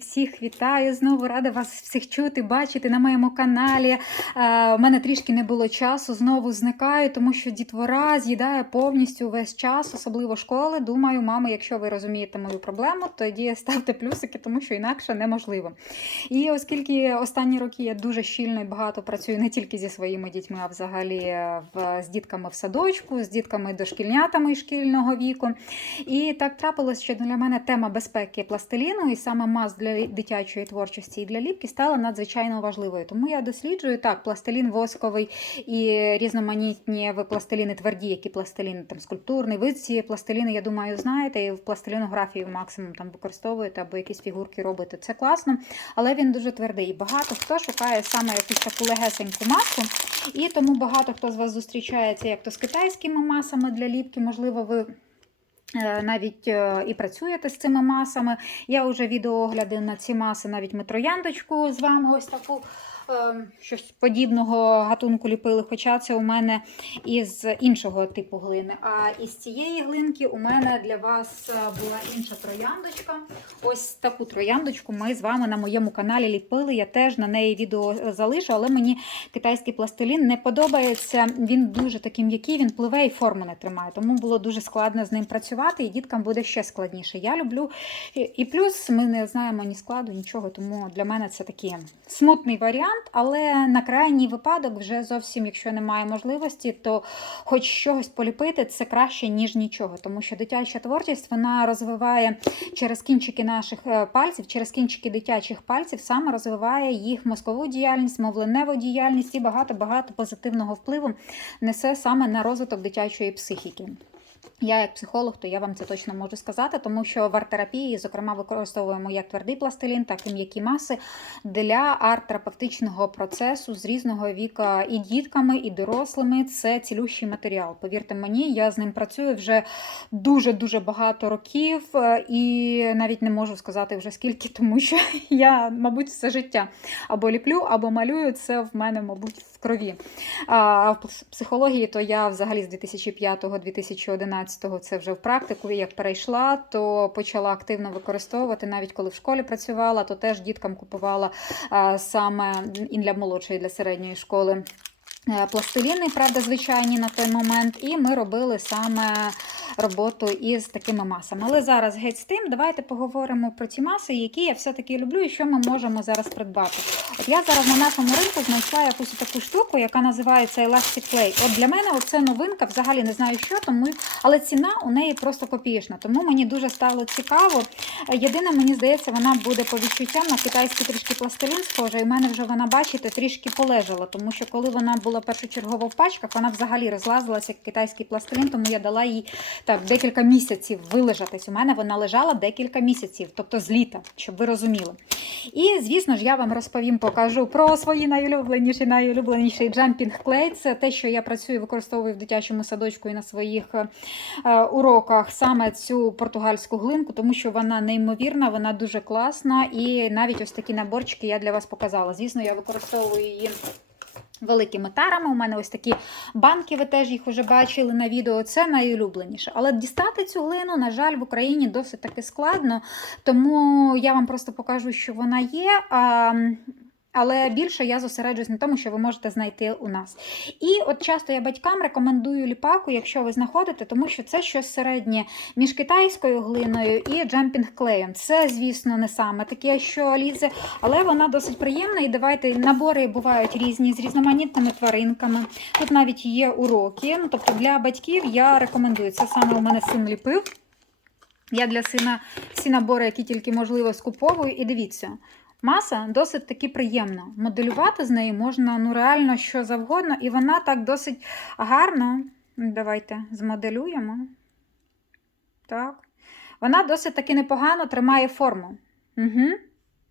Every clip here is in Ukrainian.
Всіх вітаю знову рада вас всіх чути, бачити на моєму каналі. Е, У мене трішки не було часу, знову зникаю, тому що дітвора з'їдає повністю весь час, особливо школи. Думаю, мами, якщо ви розумієте мою проблему, тоді ставте плюсики, тому що інакше неможливо. І оскільки останні роки я дуже щільно і багато працюю не тільки зі своїми дітьми, а взагалі е, в, з дітками в садочку, з дітками дошкільнятами шкільного віку. І так трапилось, що для мене тема безпеки пластиліну і саме маз для дитячої творчості і для ліпки стала надзвичайно важливою. Тому я досліджую так, пластилін восковий і різноманітні пластиліни тверді, які пластилін там скульптурний. Ви ці пластиліни, я думаю, знаєте, і в пластилінографії максимум там використовуєте або якісь фігурки робите. Це класно, але він дуже твердий. Багато хто шукає саме якусь таку легесеньку масу. І тому багато хто з вас зустрічається як то з китайськими масами для ліпки, можливо, ви. Е, Навіть е, і працюєте з цими масами. Я вже відеоогляди на ці маси, навіть ми трояндочку з вами ось таку щось подібного гатунку ліпили. Хоча це у мене із іншого типу глини. А із цієї глинки у мене для вас е, була інша трояндочка. Ось таку трояндочку ми з вами на моєму каналі ліпили. Я теж на неї відео залишу, але мені китайський пластилін не подобається. Він дуже такий м'який, він пливе і форму не тримає. Тому було дуже складно з ним працювати, і діткам буде ще складніше. Я люблю і плюс ми не знаємо ні складу, нічого. Тому для мене це такий смутний варіант. Але на крайній випадок, вже зовсім, якщо немає можливості, то хоч щось поліпити, це краще ніж нічого. Тому що дитяча творчість вона розвиває через кінчики наших е, пальців, через кінчики дитячих пальців, саме розвиває їх мозкову діяльність, мовленеву діяльність і багато багато позитивного впливу несе саме на розвиток дитячої психіки. Я як психолог, то я вам це точно можу сказати, тому що в арт-терапії, зокрема, використовуємо як твердий пластилін, так і м'які маси для арт-терапевтичного процесу з різного віка і дітками, і дорослими. Це цілющий матеріал. Повірте мені, я з ним працюю вже дуже дуже багато років, е, і навіть не можу сказати вже скільки, тому що я, мабуть, все життя або ліплю, або малюю. Це в мене, мабуть, крові. А в психології, то я взагалі з 2005-2011 це вже в практику. Як перейшла, то почала активно використовувати. Навіть коли в школі працювала, то теж діткам купувала саме і для молодшої, і для середньої школи. е, Пластиліни, правда, звичайні на той момент, і ми робили саме роботу із такими масами. Але зараз геть з тим, давайте поговоримо про ті маси, які я все-таки люблю і що ми можемо зараз придбати. От я зараз на нашому ринку знайшла якусь таку штуку, яка називається Elastic Clay. От для мене це новинка, взагалі не знаю що, тому але ціна у неї просто копієчна. Тому мені дуже стало цікаво. Єдине, мені здається, вона буде по відчуттям на китайський трішки пластилін схожа. І в мене вже вона, бачите, трішки полежала, тому що коли вона була першочергово в пачках, вона взагалі розлазилася як китайський пластилін, тому я дала їй так декілька місяців вилежатись. У мене вона лежала декілька місяців, тобто з літа, щоб ви розуміли. І, звісно ж, я вам розповім, покажу про свої найулюбленіші, найулюбленіший джампінг клей. Це те, що я працюю, використовую в дитячому садочку і на своїх е, уроках саме цю португальську глинку, тому що вона неймовірна, вона дуже класна. І навіть ось такі наборчики я для вас показала. Звісно, я використовую її. Великими тарами. У мене ось такі банки, ви теж їх вже бачили на відео. Це найулюбленіше. Але дістати цю глину, на жаль, в Україні досить таки складно. Тому я вам просто покажу, що вона є. Але більше я зосереджусь на тому, що ви можете знайти у нас. І от часто я батькам рекомендую ліпаку, якщо ви знаходите, тому що це щось середнє між китайською глиною і джампінг клеєм. Це, звісно, не саме таке, що лізе, але вона досить приємна. І давайте набори бувають різні з різноманітними тваринками. Тут навіть є уроки. Ну, тобто для батьків я рекомендую. Це саме у мене син ліпив. Я для сина всі набори, які тільки можливо, скуповую. І дивіться, маса досить таки приємна. Моделювати з неї можна ну реально що завгодно, і вона так досить гарно. Давайте змоделюємо. Так. Вона досить таки непогано тримає форму. Угу.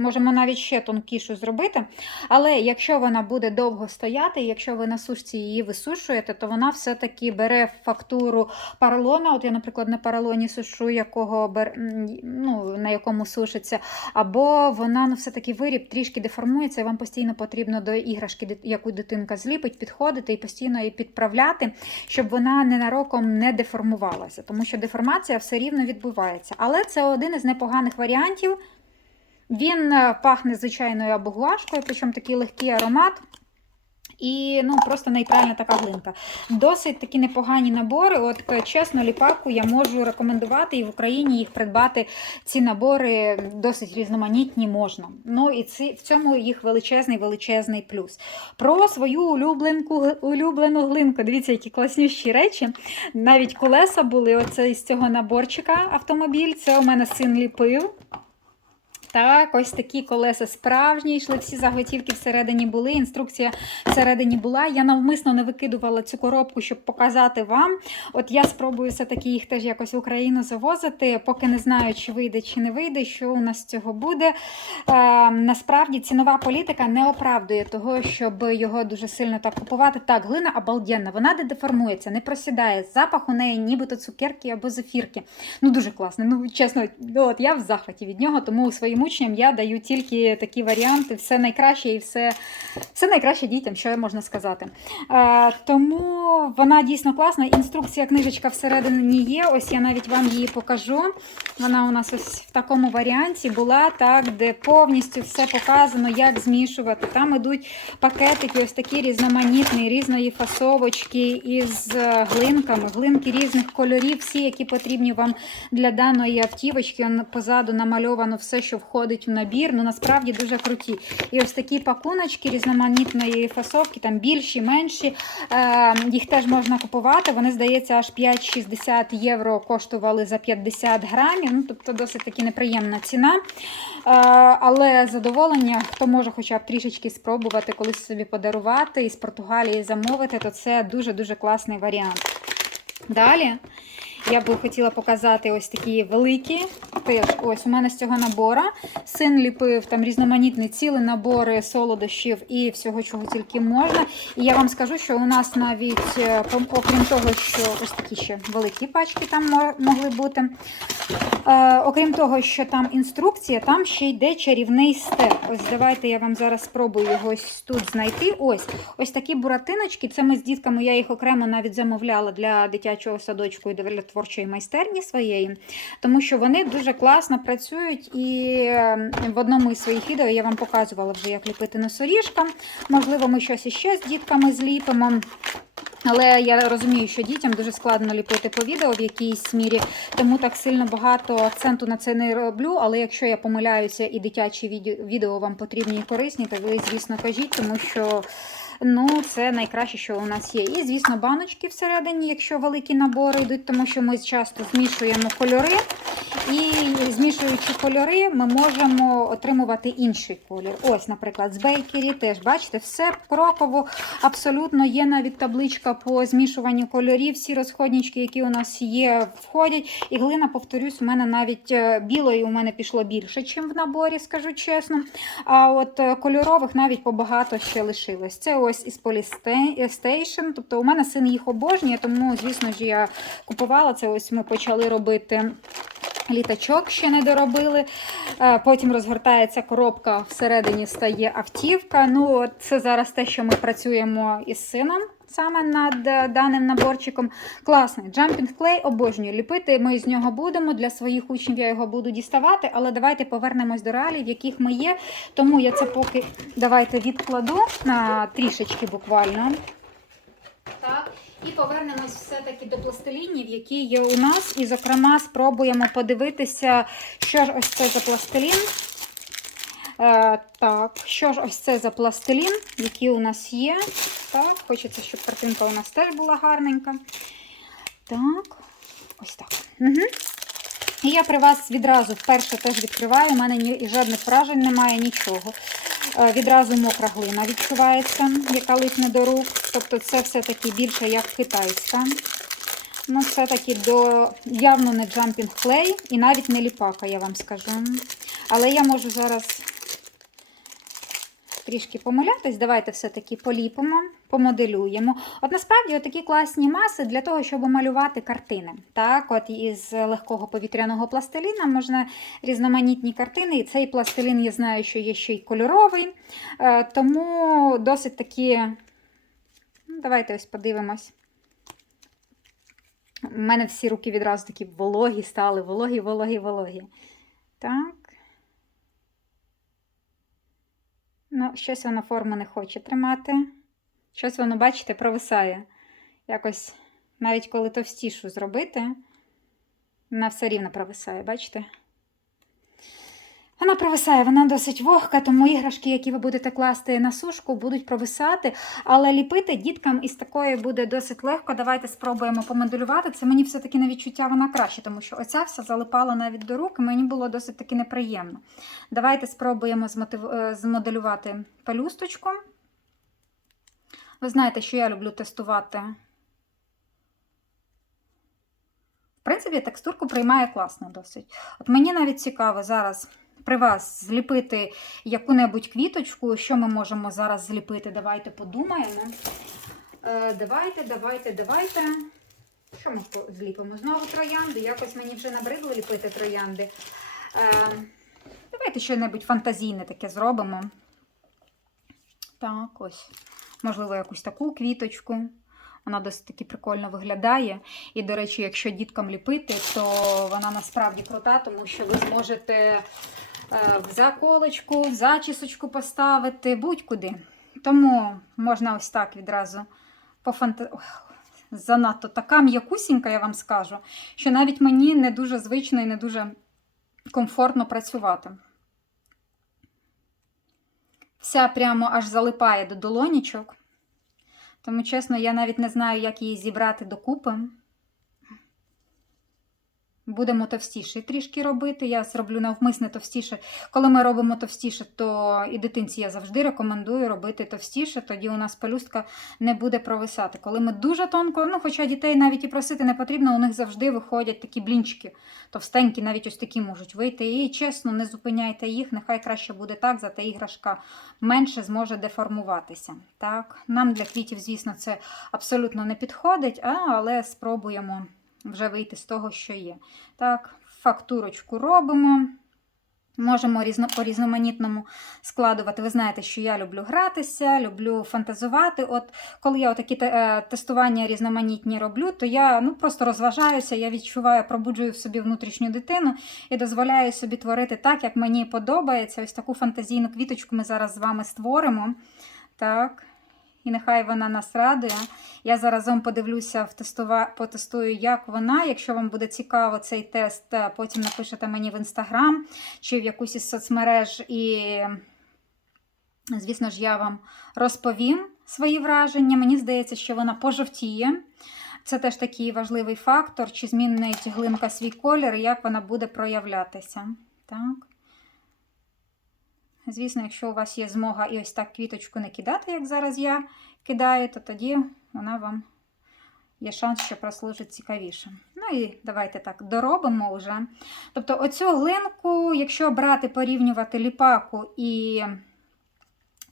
Можемо навіть ще тонкішу зробити. Але якщо вона буде довго стояти, якщо ви на сушці її висушуєте, то вона все-таки бере фактуру поролона. От я, наприклад, на поролоні сушу, якого бер... ну, на якому сушиться, або вона ну, все-таки виріб трішки деформується, і вам постійно потрібно до іграшки, яку дитинка зліпить, підходити і постійно її підправляти, щоб вона ненароком не деформувалася. Тому що деформація все рівно відбувається. Але це один із непоганих варіантів. Він е, пахне звичайною або гуашкою, причому такий легкий аромат. І ну, просто нейтральна така глинка. Досить такі непогані набори. От е, чесно, ліпаку я можу рекомендувати і в Україні їх придбати. Ці набори досить різноманітні можна. Ну і ці, в цьому їх величезний величезний плюс. Про свою улюбленку, улюблену глинку. Дивіться, які класнющі речі. Навіть колеса були. Оце із цього наборчика автомобіль. Це у мене син ліпив. Так, ось такі колеса справжні, йшли всі заготівки всередині були. Інструкція всередині була. Я навмисно не викидувала цю коробку, щоб показати вам. От я спробую все-таки їх теж якось в Україну завозити, поки не знаю, чи вийде, чи не вийде, що у нас з цього буде. Е, насправді цінова політика не оправдує того, щоб його дуже сильно так купувати. Так, глина обалденна, вона не деформується, не просідає. Запах у неї нібито цукерки або зефірки. Ну дуже класно. Ну чесно, ну, от я в захваті від нього, тому у своїм учням я даю тільки такі варіанти, все найкраще і все, все найкраще дітям, що можна сказати. Е, тому вона дійсно класна. Інструкція, книжечка всередині є. Ось я навіть вам її покажу. Вона у нас ось в такому варіанті була, так, де повністю все показано, як змішувати. Там ідуть пакетики, ось такі різноманітні, різної фасовочки із е, глинками, глинки різних кольорів, всі, які потрібні вам для даної автівочки. Позаду намальовано все, що входить в набір. Ну насправді дуже круті. І ось такі пакуночки різноманітної фасовки, там більші, менші. Е, їх теж можна купувати. Вони, здається, аж 5-60 євро коштували за 50 грамів. Ну, тобто досить таки неприємна ціна. Е, але задоволення, хто може хоча б трішечки спробувати колись собі подарувати і з Португалії замовити, то це дуже-дуже класний варіант. Далі я би хотіла показати ось такі великі. Теж ось у мене з цього набора. Син ліпив там різноманітні ціли набори солодощів і всього, чого тільки можна. І я вам скажу, що у нас навіть, е, окрім того, що ось такі ще великі пачки там могли бути. Е, окрім того, що там інструкція, там ще йде чарівний степ. Ось давайте я вам зараз спробую його ось тут знайти. Ось ось такі буратиночки. Це ми з дітками, я їх окремо навіть замовляла для дитячого садочку і для творчої майстерні своєї, тому що вони дуже класно працюють. І е, в одному із своїх відео я вам показувала вже, як ліпити носоріжка. Можливо, ми щось іще з дітками зліпимо. Але я розумію, що дітям дуже складно ліпити по відео в якійсь мірі, тому так сильно багато акценту на це не роблю. Але якщо я помиляюся і дитячі відео вам потрібні і корисні, то ви, звісно, кажіть, тому що ну, це найкраще, що у нас є. І, звісно, баночки всередині, якщо великі набори йдуть, тому що ми часто змішуємо кольори. І змішуючи кольори, ми можемо отримувати інший колір. Ось, наприклад, з бейкері теж, бачите, все кроково абсолютно є навіть табличка по змішуванню кольорів. Всі розходнички, які у нас є, входять. І глина, повторюсь, у мене навіть е, білої у мене пішло більше, ніж в наборі, скажу чесно. А от е, кольорових навіть побагато ще лишилось. Це ось із Polystation. Тобто у мене син їх обожнює, тому, звісно ж, я купувала це. Ось ми почали робити. Літачок ще не доробили. Е, Потім розгортається коробка, всередині стає автівка. Ну, це зараз те, що ми працюємо із сином саме над е, даним наборчиком. Класний Jumping Clay обожнюю. Ліпити ми з нього будемо. Для своїх учнів я його буду діставати, але давайте повернемось до реалій, в яких ми є. Тому я це поки давайте відкладу на трішечки буквально. Так. І повернемось все-таки до пластилінів, які є у нас. І, зокрема, спробуємо подивитися, що ж ось це за пластилін. Е, так, що ж ось це за пластилін, який у нас є. Так, хочеться, щоб картинка у нас теж була гарненька. Так, ось так. Угу. І я при вас відразу вперше теж відкриваю, у мене ні, жодних вражень немає, нічого. Е, Відразу мокра глина відчувається, яка липне до рук. Тобто це все-таки більше як китайська. Ну, все-таки до явно не Jumping Clay і навіть не ліпака, я вам скажу. Але я можу зараз трішки помилятись. Давайте все-таки поліпимо, помоделюємо. От насправді такі класні маси для того, щоб малювати картини. Так, от із легкого повітряного пластиліна можна різноманітні картини. І цей пластилін, я знаю, що є ще й кольоровий. Е, Тому досить такі. Ну, Давайте ось подивимось. У мене всі руки відразу такі вологі стали, вологі, вологі, вологі. Так. Ну, щось воно форму не хоче тримати. Щось воно, бачите, провисає. Якось, навіть коли товстішу зробити, вона все рівно провисає, бачите? Вона провисає, вона досить вогка, тому іграшки, які ви будете класти на сушку, будуть провисати. Але ліпити діткам із такої буде досить легко. Давайте спробуємо помоделювати. Це мені все-таки на відчуття вона краще, тому що оця вся залипала навіть до рук, і мені було досить таки неприємно. Давайте спробуємо е, змоделювати пелюсточку. Ви знаєте, що я люблю тестувати. В принципі, текстурку приймає класно досить. От мені навіть цікаво зараз при вас зліпити яку-небудь квіточку. Що ми можемо зараз зліпити? Давайте подумаємо. Е, давайте, давайте, давайте. Що ми зліпимо? Знову троянди. Якось мені вже набридло ліпити троянди. Е, давайте щось фантазійне таке зробимо. Так, ось. Можливо, якусь таку квіточку. Вона досить таки прикольно виглядає. І, до речі, якщо діткам ліпити, то вона насправді крута, тому що ви зможете в заколочку, в зачісочку поставити, будь-куди. Тому можна ось так відразу пофанта... Занадто така м'якусінька, я вам скажу, що навіть мені не дуже звично і не дуже комфортно працювати. Вся прямо аж залипає до долонічок. Тому, чесно, я навіть не знаю, як її зібрати докупи. Будемо товстіше трішки робити. Я зроблю навмисне товстіше. Коли ми робимо товстіше, то і дитинці я завжди рекомендую робити товстіше, тоді у нас пелюстка не буде провисати. Коли ми дуже тонко, ну хоча дітей навіть і просити не потрібно, у них завжди виходять такі блінчики товстенькі, навіть ось такі можуть вийти. І чесно, не зупиняйте їх, нехай краще буде так, зате іграшка менше зможе деформуватися. Так, Нам для квітів, звісно, це абсолютно не підходить, а, але спробуємо вже вийти з того, що є. Так, фактурочку робимо. Можемо різно, по різноманітному складувати. Ви знаєте, що я люблю гратися, люблю фантазувати. От коли я такі е, тестування різноманітні роблю, то я ну, просто розважаюся, я відчуваю, пробуджую в собі внутрішню дитину і дозволяю собі творити так, як мені подобається. Ось таку фантазійну квіточку ми зараз з вами створимо. Так. І нехай вона нас радує. Я заразом подивлюся, втестува... потестую, як вона. Якщо вам буде цікаво цей тест, е, потім напишете мені в інстаграм чи в якусь із соцмереж, і, звісно ж, я вам розповім свої враження. Мені здається, що вона пожовтіє. Це теж такий важливий фактор, чи змінить глинка свій колір, і як вона буде проявлятися. Так. Звісно, якщо у вас є змога і ось так квіточку не кидати, як зараз я кидаю, то тоді вона вам є шанс, що прослужить цікавіше. Ну і давайте так доробимо вже. Тобто, оцю глинку, якщо брати, порівнювати ліпаку і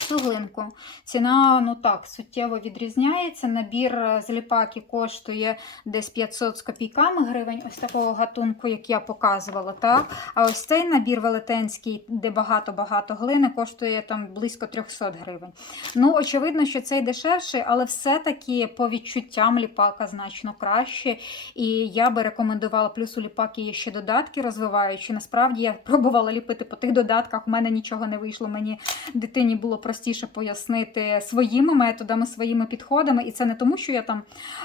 цю глинку, ціна ну так, суттєво відрізняється. Набір з ліпаки коштує десь 500 з копійками гривень, ось такого гатунку, як я показувала. так? А ось цей набір велетенський, де багато-багато глини, коштує там близько 300 гривень. Ну, очевидно, що цей дешевший, але все-таки по відчуттям ліпака значно краще. І я би рекомендувала, плюс у ліпаки є ще додатки розвиваючі. Насправді я пробувала ліпити по тих додатках, у мене нічого не вийшло. Мені дитині було простіше пояснити своїми методами, своїми підходами. І це не тому, що я там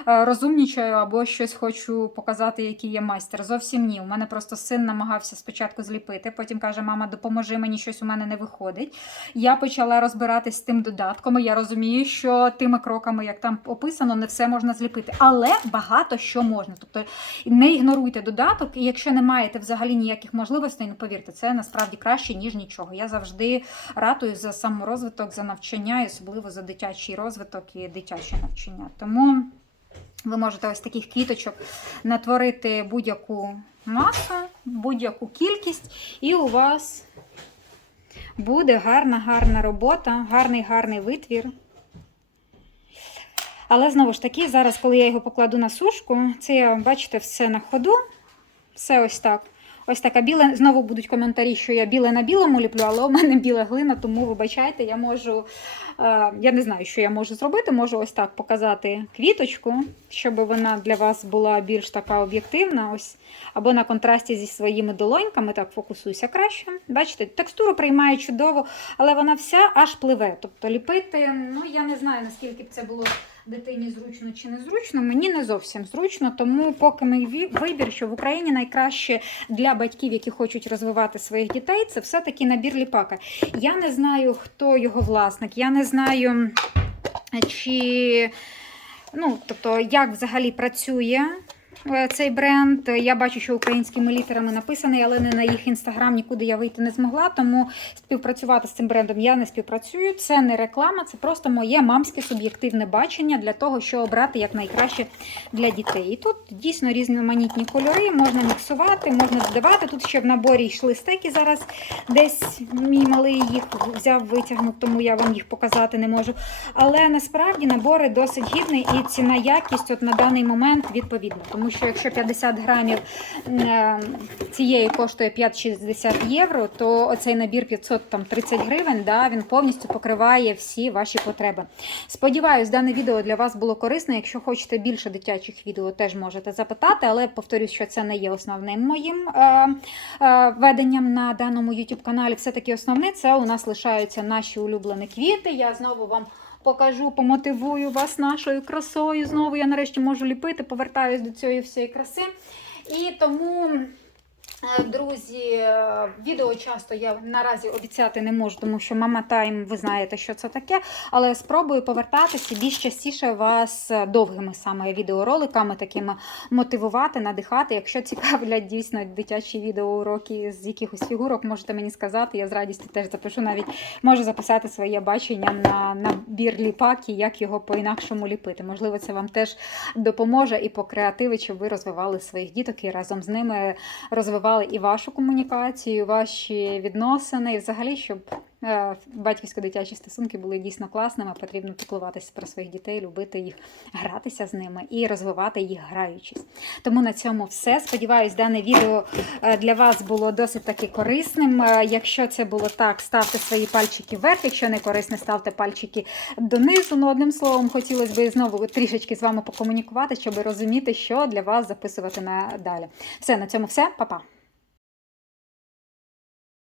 е, розумнічаю або щось хочу показати, який є майстер. Зовсім ні. У мене просто син намагався спочатку зліпити, потім каже: Мама, допоможи мені, щось у мене не виходить. Я почала розбиратись з тим додатком. і Я розумію, що тими кроками, як там описано, не все можна зліпити, але багато що можна. Тобто не ігноруйте додаток, і якщо не маєте взагалі ніяких можливостей, ну повірте, це насправді краще, ніж нічого. Я завжди ратую за саморозвиток, за навчання, і особливо за дитячий розвиток і дитяче навчання. Тому ви можете ось таких квіточок натворити будь-яку масу, будь-яку кількість, і у вас буде гарна, гарна робота, гарний, гарний витвір. Але знову ж таки, зараз, коли я його покладу на сушку, це я, бачите, все на ходу, все ось так Ось така біла. Знову будуть коментарі, що я біле на білому ліплю, але у мене біла глина, тому вибачайте, я можу. Е, я не знаю, що я можу зробити. Можу ось так показати квіточку, щоб вона для вас була більш така об'єктивна. Ось. Або на контрасті зі своїми долоньками. Так, фокусуйся краще. Бачите, текстуру приймає чудово, але вона вся аж пливе. Тобто ліпити, ну я не знаю, наскільки б це було дитині зручно чи не зручно. Мені не зовсім зручно, тому поки мій вибір, що в Україні найкраще для батьків, які хочуть розвивати своїх дітей, це все-таки набір ліпака. Я не знаю, хто його власник, я не знаю, чи. Ну, тобто, як взагалі працює цей бренд. Я бачу, що українськими літерами написаний, але не на їх інстаграм нікуди я вийти не змогла. Тому співпрацювати з цим брендом я не співпрацюю. Це не реклама, це просто моє мамське суб'єктивне бачення для того, що обрати як найкраще для дітей. І тут дійсно різноманітні кольори, можна міксувати, можна додавати. Тут ще в наборі йшли стеки зараз. Десь мій малий їх взяв, витягнув, тому я вам їх показати не можу. Але насправді набори досить гідний і ціна якість от на даний момент відповідна. Тому що якщо 50 грамів е, цієї коштує 5,60 євро, то оцей набір 530 гривень, да, він повністю покриває всі ваші потреби. Сподіваюсь, дане відео для вас було корисне. Якщо хочете більше дитячих відео, теж можете запитати, але повторюсь, що це не є основним моїм е, е, веденням на даному YouTube каналі. Все-таки основне це у нас лишаються наші улюблені квіти. Я знову вам покажу, помотивую вас нашою красою. Знову я нарешті можу ліпити, повертаюсь до цієї всієї краси. І тому. Е, Друзі, е, відео часто я наразі обіцяти не можу, тому що мама тайм, ви знаєте, що це таке. Але спробую повертатися більш частіше вас е, довгими саме відеороликами, такими мотивувати, надихати. Якщо цікавлять дійсно дитячі відеоуроки з якихось фігурок, можете мені сказати. Я з радістю теж запишу. Навіть можу записати своє бачення на набір ліпаки, як його по-інакшому ліпити. Можливо, це вам теж допоможе і покреативить, щоб ви розвивали своїх діток і разом з ними розвивали і вашу комунікацію, і ваші відносини, і взагалі, щоб е, батьківсько-дитячі стосунки були дійсно класними. Потрібно піклуватися про своїх дітей, любити їх, гратися з ними і розвивати їх граючись. Тому на цьому все. Сподіваюсь, дане відео е, для вас було досить таки корисним. Е, Якщо це було так, ставте свої пальчики вверх. Якщо не корисне, ставте пальчики донизу. Ну, одним словом, хотілося б знову трішечки з вами покомунікувати, щоб розуміти, що для вас записувати надалі. Все, на цьому все, Па-па.